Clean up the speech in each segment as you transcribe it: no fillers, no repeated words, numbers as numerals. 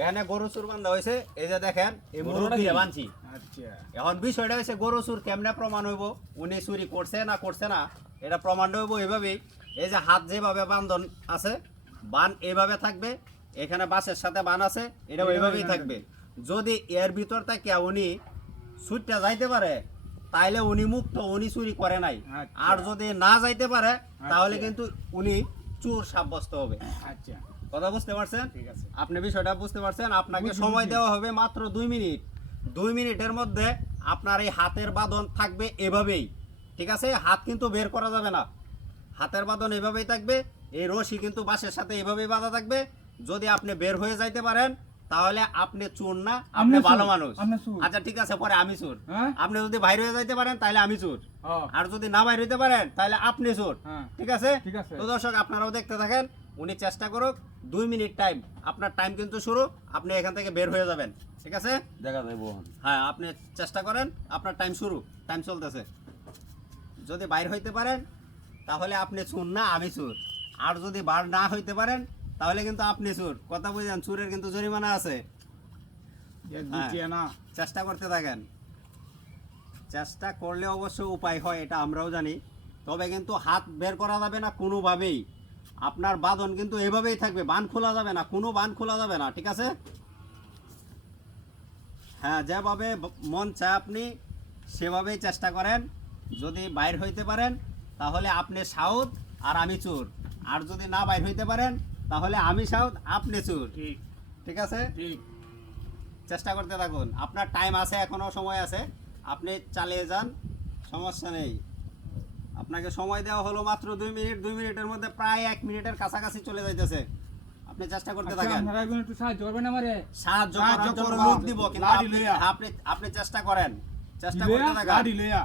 এখানে গরু চুর বান্ধা হয়েছে, এই যে দেখেন এই মুরগি বানছি। আচ্ছা এখন বিষয়টা হয়েছে গরু চুর কেমনে প্রমাণ হইব উনি চুরি করছে না এটা প্রমাণ হইব এইভাবেই। এই যে হাত যেভাবে বান্ধন আছে, বান এইভাবে থাকবে, এখানে বাসের সাথে বান আছে, এটা ওইভাবেই থাকবে। যদি এর ভিতর থেকে উনি ছুটটা যাইতে পারে তাইলে উনি মুক্ত, উনি চুরি করে নাই। আচ্ছা। আর যদি না যাইতে পারে তাহলে কিন্তু উনি চোর সাব্যস্ত হবে। আচ্ছা কথা বুঝতে পারছেন? ঠিক আছে। আপনি বিষয়টা বুঝতে পারছেন? আপনাকে বুঝছি, সময় বুঝছি। দেওয়া হবে মাত্র 2 মিনিট। 2 মিনিটের মধ্যে আপনার এই হাতের বাঁধন থাকবে এভাবেই, ঠিক আছে? হাত কিন্তু বের করা যাবে না, হাতের বাঁধন এভাবেই থাকবে। এই রশি কিন্তু বাঁশের সাথে এভাবেই বাঁধা থাকবে। যদি আপনি বের হয়ে যাইতে পারেন তাহলে আপনি চোর না, আপনি চোর, ভালো মানুষ। আপনি চোর। আচ্ছা ঠিক আছে, পরে আমি চোর। হ্যাঁ? আপনি যদি বাইরে হয়ে যাইতে পারেন তাহলে আমি চোর, হ্যাঁ। আর যদি না বাইরে হইতে পারেন তাহলে আপনি চোর। হ্যাঁ। ঠিক আছে? ঠিক আছে। তো দর্শক আপনারাও দেখতে থাকেন, উনি চেষ্টা করুক। 2 মিনিট টাইম, আপনার টাইম কিন্তু শুরু, আপনি এখান থেকে বের হয়ে যাবেন। ঠিক আছে? দেখা যাবো। হ্যাঁ, আপনি চেষ্টা করেন, আপনার টাইম শুরু, টাইম চলতেছে। যদি বাইর হইতে পারেন তাহলে আপনি চোর না, আমি চোর। আর যদি বার না হইতে পারেন তাহলে কিন্তু আপনি চোর। কথা বুঝেন? চোরের কিন্তু জরিমানা আছে। বুঝিয়ে না চেষ্টা করতে থাকেন, চেষ্টা করলে অবশ্য উপায় হয়, এটা আমরাও জানি। তবে কিন্তু হাত বের করা যাবে না কোনোভাবেই। আপনার বাঁধন কিন্তু এভাবেই থাকবে, বান খোলা যাবে না, কোনো বান খোলা যাবে না। ঠিক আছে? হ্যাঁ, যেভাবে মন চায় আপনি সেভাবেই চেষ্টা করেন। যদি বাইর হইতে পারেন তাহলে আপনি সাউথ আর আমি চোর। আর যদি না বাইর হইতে পারেন তাহলে আমি সাউথ, আপনি চোর। ঠিক ঠিক আছে? ঠিক চেষ্টা করতে থাকুন, আপনার টাইম আছে, এখনো সময় আছে, আপনি চালিয়ে যান, সমস্যা নেই। আপনাকে সময় দেওয়া হলো মাত্র 2 মিনিট। 2 মিনিটের মধ্যে প্রায় 1 মিনিটের কাছাকাছি চলে যাইতেছে। আপনি চেষ্টা করতে আচ্ছা, থাকেন। আপনারা একজন একটু সাহায্য করবেন আমারে? সাহায্য সাহায্য করার জন্য করবো। লোক দিব, কিন্তু লাঠি আপনি লইয়া। আপনি চেষ্টা করেন, চেষ্টা লইয়া, করতে থাকেন। গাড়ি লইয়া।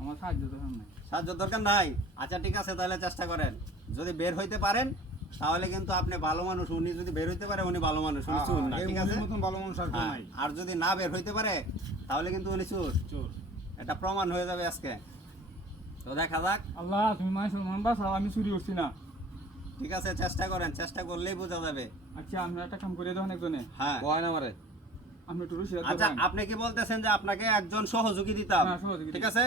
আমার সাহায্য দরকার নাই। সাহায্য দরকার নাই? আচ্ছা ঠিক আছে, তাহলে চেষ্টা করেন। যদি বের হইতে পারেন তাহলে কিন্তু আপনি ভালো মানুষ। উনি যদি বের হইতে পারে উনি ভালো মানুষ, উনি চোর না। এই ঠিক আছে? মুনির মতন ভালো মানুষ আর কেউ হ্যাঁ, নাই। আর যদি না বের হইতে পারে তাহলে কিন্তু উনি চোর। চোর। এটা প্রমাণ হয়ে যাবে আজকে। তো দেখা যাক। আল্লাহ তুমি মানুষের মান বাঁচাও, আমি চুরি করছি না। ঠিক আছে, চেষ্টা করেন, চেষ্টা করলেই বোঝা যাবে। আচ্ছা আমরা একটা কাম করে দেন একজনে। হ্যাঁ, কয় না মারে। আপনি একটু রুশিয়া আচ্ছা দেন। আপনি কি বলতেছেন যে আপনাকে একজন সহযোগী দিতাম? হ্যাঁ, সহযোগী ঠিক দিতাম। আছে,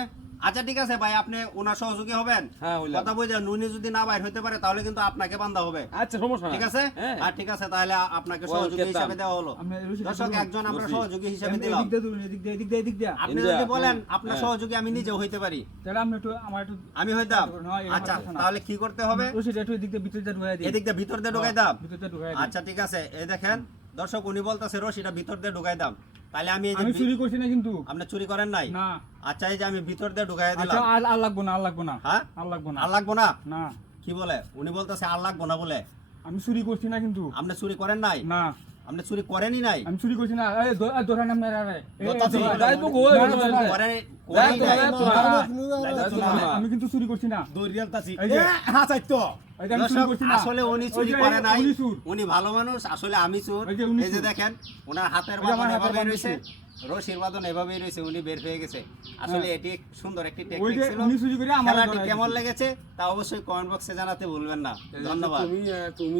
আচ্ছা ঠিক আছে ভাই, আপনি ওনার সহযোগী হবেন। হ্যাঁ, হইলাম। কথা বুঝেন, উনি যদি না বাইর হইতে পারে তাহলে কিন্তু আপনাকে বান্ধা হবে। আচ্ছা সমস্যা নাই। ঠিক আছে? হ্যাঁ। আর ঠিক আছে, তাহলে আপনাকে ওয়েলকাম। সহযোগী হিসেবে দেওয়া হলো। আপনি রুশিয়া দর্শক, দিবেন? একজন আমরা রশি। সহযোগী হিসেবে এদিক দিলাম। দিয়ে ধরুন, এদিক দিয়ে, এদিক দিয়ে, এদিক দিয়ে। আপনি ইন্ডিয়া। যদি বলেন হ্যাঁ। আপনার হ্যাঁ। সহযোগী আমি নিজেও হইতে পারি, তাহলে আপনি একটু আমার একটু আমি হইতাম। হ্যাঁ, এই আচ্ছা, আমার কথা না। তাহলে কি করতে হবে? রশিটা একটু এদিক দিয়ে ভিতর দিয়ে ঢুকাই দিন। এদিক দিয়ে ভিতর দিয়ে ঢুকাই দাম? ভিতর দিয়ে ঢুকাই দিন। আচ্ছা ঠিক আছে, এই দেখেন দর্শক, উনি বলতেছে রশিটা ভিতর দিয়ে ঢুকাই দাম। তাহলে আমি এই যে আমি চুরি করছি না কিন্তু। আপনি চুরি করেন নাই? না। আচ্ছা, এই যে আমি ভিতর দিয়ে ঢুকাই আচ্ছা দিলাম। আর লাগবো না, আর লাগবো না। হ্যাঁ, আর লাগবো না। আর লাগবো না? না কি বলে? উনি বলতেছে আর লাগবো না বলে। আমি চুরি করছি না কিন্তু। আপনি চুরি করেন নাই? না আপনি চুরি করেনই নাই? আমি চুরি করছি না। এই ধরেন আপনার আরে যাই তো কই, করেনই নাই? আমি কিন্তু চুরি করছি না। দৌড়িয়াল তাছি। এই যে হ্যাঁ চাইতো। এই যে আমি চুরি দর্শক, করছি না। আসলে উনি ওই চুরি যে করে নাই, উনি চোর। উনি ভালো মানুষ, আসলে আমি চোর। ওই যে উনি এই যে চোর। দেখেন ওনার হাতের ওই যে আমার বাঁধন হাতের এভাবেই বাঁধন রয়েছে, ছিল। রশির বাঁধন এভাবেই রয়েছে, উনি বের হয়ে গেছে। আসলে হ্যাঁ। এটি সুন্দর একটি ওই টেকনিক যে ছিল। উনি চুরি করে আমার খেলাটি ধরাই কেমন দিছে। লেগেছে তা অবশ্যই কমেন্ট বক্সে জানাতে ভুলবেন না। ধন্যবাদ। তুমি